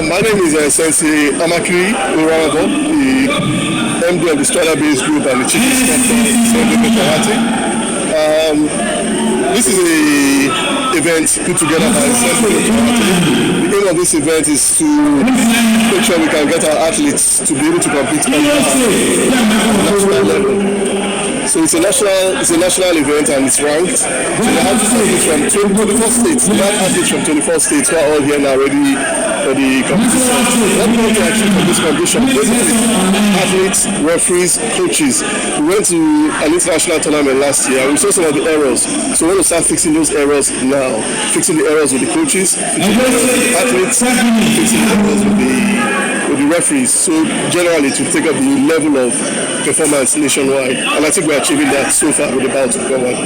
My name is Sensei Amakiri Urarabo, the MD of the Strata based group and the chief instructor of karate. This is a event put together by Sensei Karate. The aim of this event is to make sure we can get our athletes to be able to compete on national level. So it's a national event and it's ranked. So we have athletes from 24 states. We have athletes from 24 states who are all here now ready for the competition. What we want to achieve from this competition, basically athletes, referees, coaches. We went to an international tournament last year. We saw some of the errors. So we want to start fixing those errors now. Fixing the errors with the coaches, fixing the errors with the athletes, fixing the errors with the referees. So generally to take up the level of performance nationwide. And I think we're achieving that so far with the bout of forward.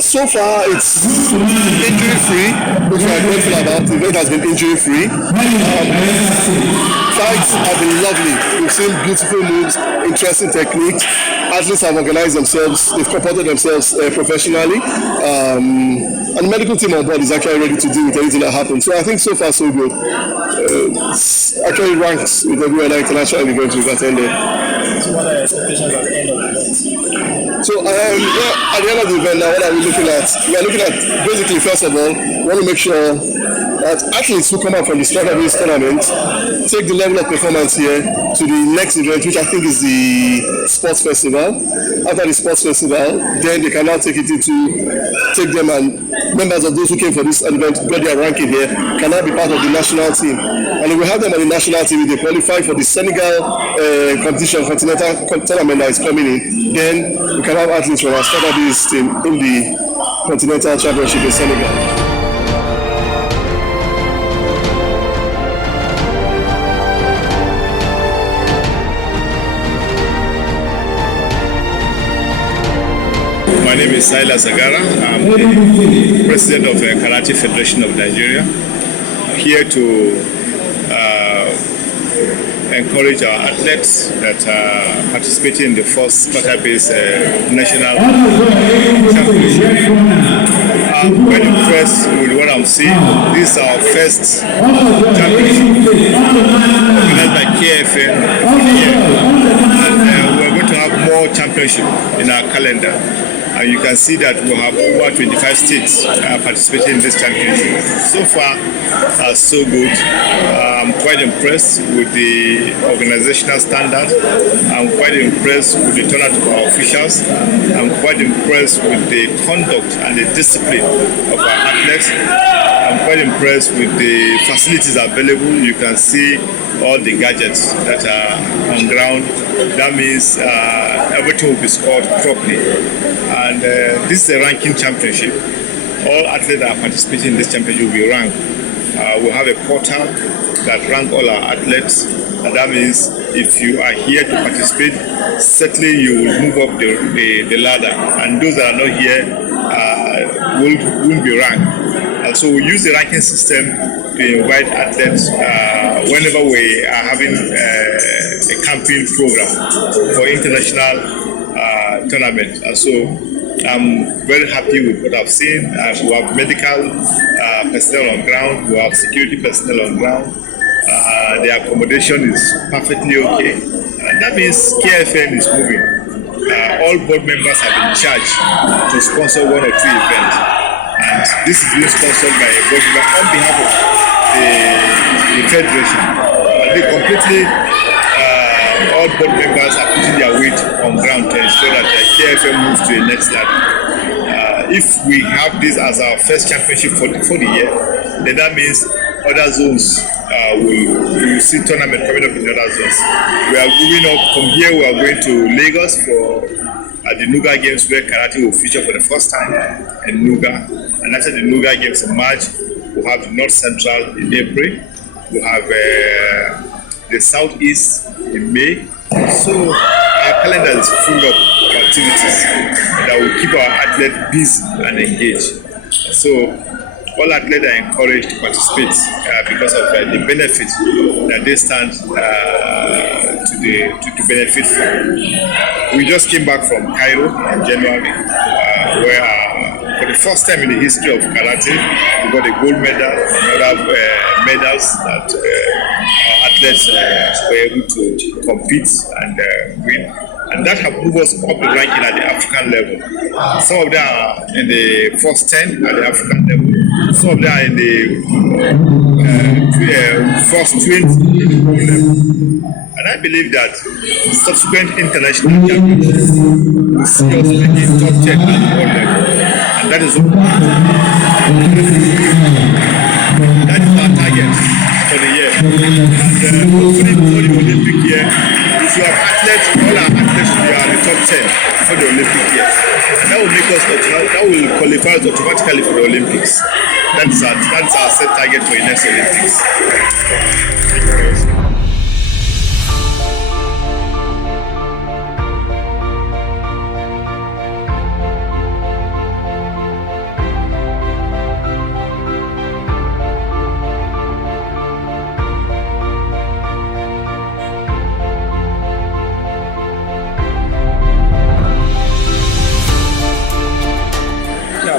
So far, it's injury-free, which we are grateful about. The event has been injury-free. Fights have been lovely. We've seen beautiful moves, interesting techniques. Athletes have organized themselves. They've comported themselves professionally. And the medical team on board is actually ready to deal with anything that happens. So I think so far so good. It's actually ranks with every other international event we've attended. So what are your expectations at the end of the event? So at the end of the event now, what are we looking at? We are looking at basically, first of all, we want to make sure that athletes who come out from the Strata-based tournament take the level of performance here to the next event, which I think is the sports festival. After the sports festival, then they can now take them and members of those who came for this event got their ranking here can now be part of the national team. And if we have them on the national team, if they qualify for the Senegal competition, continental tournament that is coming in, then we can have athletes from our Strata-based team in the continental championship in Senegal. My name is Silas Agara. I'm the president of the Karate Federation of Nigeria. Here to encourage our athletes that are participating in the first Strata-based national championship. I'm very impressed with what I'm seeing. This is our first championship organized by KFN here. And we're going to have more championship in our calendar. And you can see that we have over 25 states participating in this championship. So far, so good. I'm quite impressed with the organizational standard. I'm quite impressed with the turnout of our officials. I'm quite impressed with the conduct and the discipline of our athletes. I'm quite impressed with the facilities available. You can see all the gadgets that are on ground. That means everything will be scored properly. And this is a ranking championship. All athletes that are participating in this championship will be ranked. We'll have a portal that ranks all our athletes. And that means if you are here to participate, certainly you will move up the ladder. And those that are not here will be ranked. And so we use the ranking system to invite athletes whenever we are having a campaign program for international tournament. And so I'm very happy with what I've seen. We have medical personnel on ground, we have security personnel on ground. The accommodation is perfectly okay. That means KFN is moving. All board members have been charged to sponsor one or two events. And this is being sponsored by a board member on behalf of the Federation. They completely all board members are putting their weight on ground to ensure that the KFM moves to the next level. If we have this as our first championship for the year, then that means other zones will see tournament coming up in other zones. We are moving up from here. We are going to Lagos for the Nuga Games, where karate will feature for the first time in Nuga. And after the Nuga Games in March, we'll have the North Central in April. We'll have the Southeast in May. So our calendar is full of activities that will keep our athletes busy and engaged. So all athletes are encouraged to participate because of the benefit that they stand to benefit from. We just came back from Cairo in January, where our for the first time in the history of karate, we got a gold medal and other medals that our athletes were able to compete and win. And that has moved us up the ranking at the African level. Some of them are in the first 10 at the African level. Some of them are in the first 20 level. And I believe that subsequent international championships will see us making top 10 at the world level. And that is our target for the year. And hopefully before the Olympic year, if you have athletes, all our athletes will be at the top 10 for the Olympic year. And that will make us, that will qualify us automatically for the Olympics. That's our set target for the next Olympics.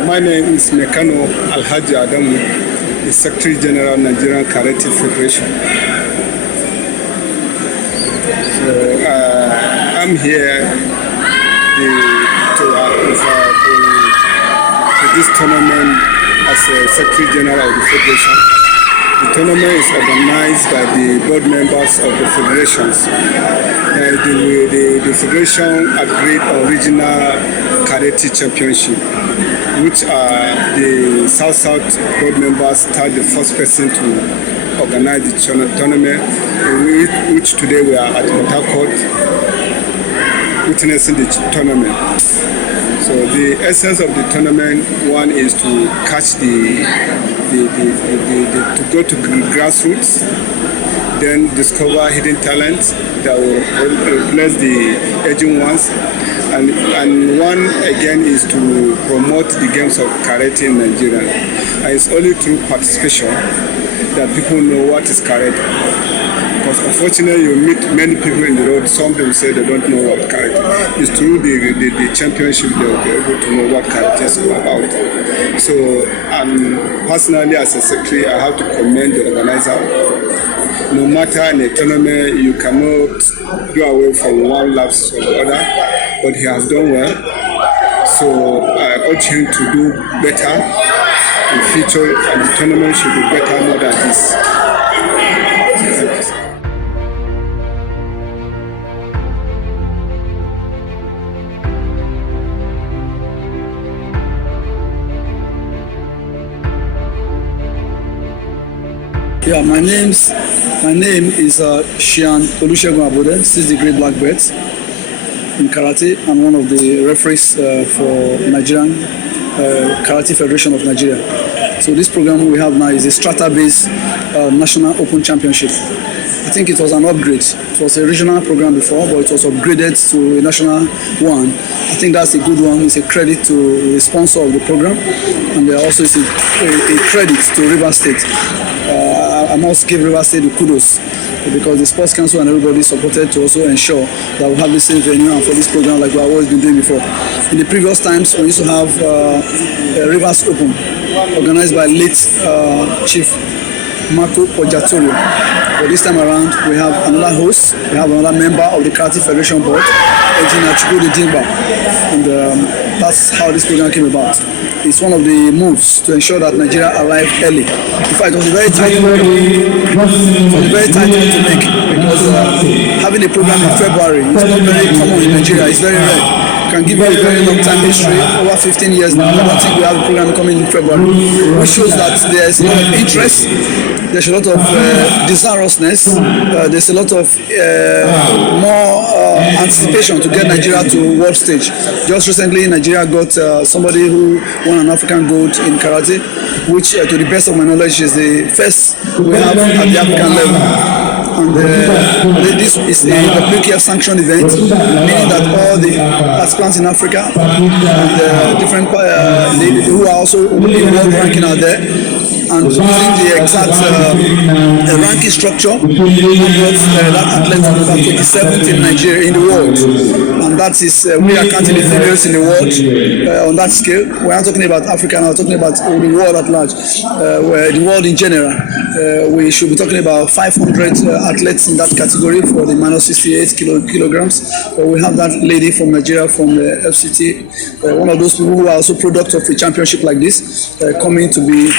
My name is Mekano Alhaji Adamu, the Secretary General Nigerian Karate Federation. So I'm here to this tournament as a Secretary General of the Federation. The tournament is organized by the board members of the federations. The federation agreed original Karate Championship, which the South board members start the first person to organize the tournament, which today we are at Port Harcourt witnessing the tournament. So the essence of the tournament, one is to catch to go to grassroots, then discover hidden talents that will replace the aging ones. And one again is to promote the games of karate in Nigeria. And it's only through participation that people know what is karate. Because unfortunately you meet many people in the road, some people say they don't know what karate is. It's through the championship they will be able to know what karate is about. So personally as a secretary, I have to commend the organizer. No matter in a tournament, you cannot go away from one lapse or the other, but he has done well. So I urge him to do better in future, and the tournament should be better more than this. Yeah, my name is Shian Olusegun Abode, 6th degree black belt in karate. I'm one of the referees for Nigerian Karate Federation of Nigeria. So this program we have now is a Strata-based National Open Championship. I think it was an upgrade. It was a regional program before, but it was upgraded to a national one. I think that's a good one. It's a credit to the sponsor of the program, and also it's a credit to Rivers State. I must give Rivers State the kudos because the Sports Council and everybody supported to also ensure that we have the same venue and for this program like we have always been doing before. In the previous times, we used to have Rivers Open organized by late Chief Marco Poggiatorio. But this time around, we have another host, we have another member of the Karate Federation Board, Engineer Chukwudi Dimba, and that's how this program came about. It's one of the moves to ensure that Nigeria arrived early. In fact, it was a very tight program. It was a very tight one to make because having a program in February is not very common in Nigeria. It's very rare. I can give you a very long time history, over 15 years now. I don't think we have a program coming in February, which shows that there's a lot of interest, there's a lot of desirousness, there's a lot of more anticipation to get Nigeria to world stage. Just recently, Nigeria got somebody who won an African gold in karate, which to the best of my knowledge is the first we have at the African level. And this is a WKF sanctioned event, meaning that all the participants in Africa and different who are also in world ranking are there. and using the exact ranking structure, that athlete is number 27th in Nigeria, in the world. And that is, we are counting the females in the world on that scale. We are talking about Africa now, talking about the world at large, the world in general. We should be talking about 500 athletes in that category for the minus 68 kilograms. We have that lady from Nigeria, from the FCT, one of those people who are also product of a championship like this, coming to be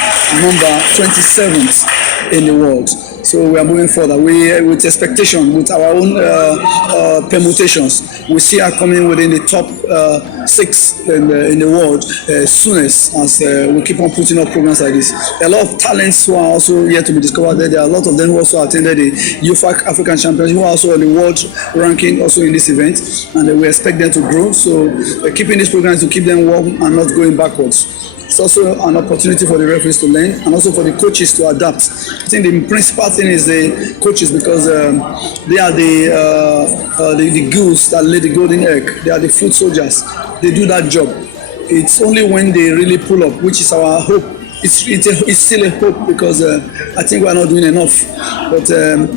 number 27th in the world. So we are moving further. With expectation, with our own permutations, we see her coming within the top 6 in the world soonest, as we keep on putting up programs like this. A lot of talents who are also yet to be discovered there. There are a lot of them who also attended the UFAC African Championship, who are also on the world ranking also in this event, and we expect them to grow. So keeping these programs to keep them warm and not going backwards. It's also an opportunity for the referees to learn and also for the coaches to adapt. I think the principal thing is the coaches, because they are the goose that lay the golden egg. They are the foot soldiers. They do that job. It's only when they really pull up, which is our hope. It's still a hope, because I think we are not doing enough. But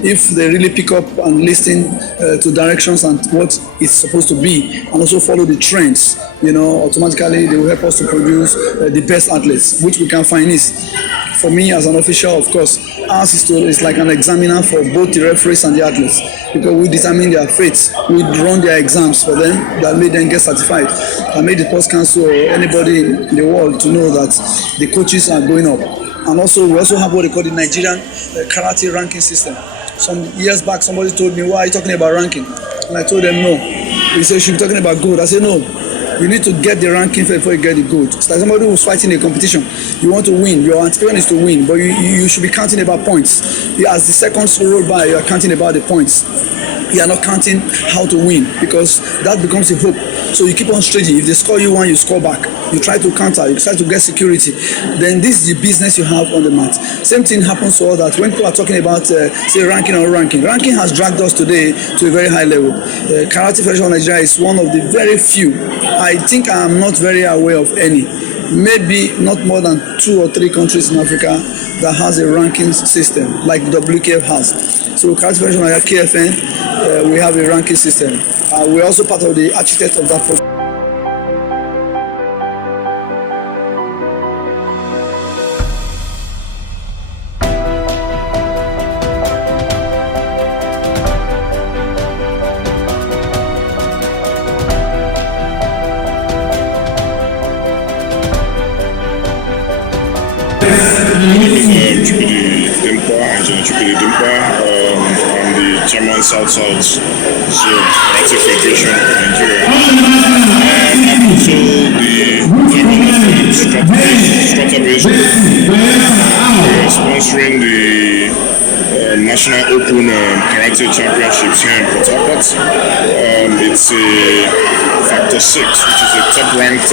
if they really pick up and listen to directions and what it's supposed to be, and also follow the trends, automatically they will help us to produce the best athletes, which we can find is. For me as an official, of course, ours is like an examiner for both the referees and the athletes, because we determine their fates. We run their exams for them that made them get certified. I made the Sports Council or anybody in the world to know that the coaches are going up. And also, we also have what they call the Nigerian karate ranking system. Some years back, somebody told me, why are you talking about ranking? And I told them no. He said, you should be talking about gold. I said, no. You need to get the ranking before you get the gold. It's like somebody who's fighting a competition. You want to win. Your anticipation is to win, but you should be counting about points. As the seconds roll by, you are counting about the points. You are not counting how to win, because that becomes a hope. So you keep on staging. If they score you one, you score back. You try to counter. You try to get security. Then this is the business you have on the mat. Same thing happens to all that. When people are talking about, say, ranking or ranking. Ranking has dragged us today to a very high level. Karate Federation of Nigeria is one of the very few. I think I am not very aware of any. Maybe not more than 2 or 3 countries in Africa that has a ranking system like WKF has. So Karate Federation of Nigeria, KFN, we have a ranking system. We're also part of the architect of that program. I'm the chairman South-South Karate Federation of Nigeria. I'm also the chairman of Strata based. We're sponsoring the National Open Karate Championships here in Port Harcourt. It's a Factor 6, which is a top-ranked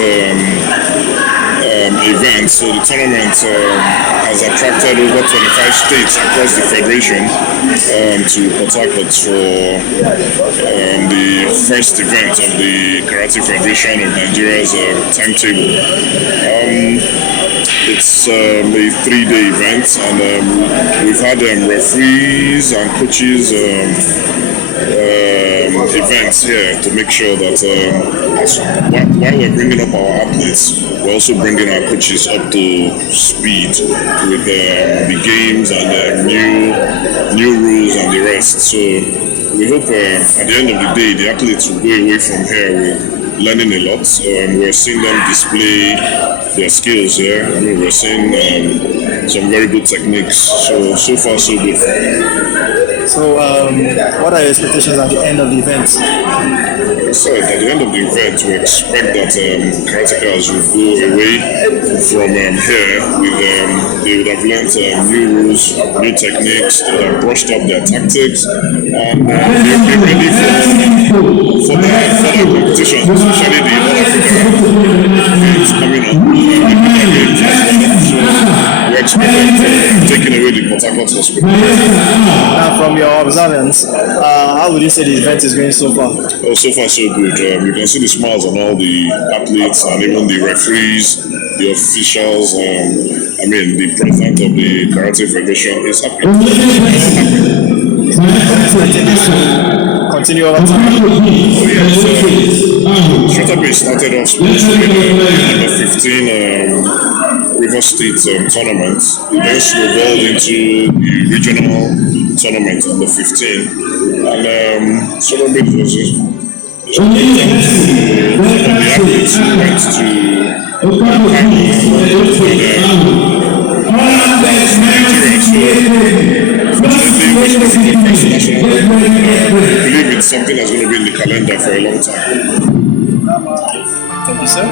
event. So the tournament has attracted over 25 states across the federation to Port Harcourt for the first event of the Karate Federation of Nigeria's timetable. It's a 3-day event, and we've had referees and coaches events here to make sure that while we're bringing up our athletes, we're also bringing our coaches up to speed with the games and the new rules and the rest. So we hope at the end of the day, the athletes will go away from here with learning a lot. We're seeing them display their skills here. We're seeing some very good techniques. So far, so good. So, what are your expectations at the end of the event? So at the end of the event, we expect that karateka will go away from here with they would have learned new rules, new techniques, they would have brushed up their tactics, and they'll be ready for the competitions, especially the All Africa games coming up. So we expect them taking away the Port Harcourt hospital. Now, from your observance, how would you say the event is going so far? Oh, so far so good. You can see the smiles on all the athletes and even the referees, the officials. I mean, the president of the Karate Federation is happy. Continue over time. Oh yes, Strata Bay started off sponsoring under 15 River State tournaments. It then snowballed into the regional tournament under 15, and some of it was some of the athletes who went to Nigeria. So fortunately, we should be first national. I believe it's something that's going to be in the calendar for a long time. Thank you, sir.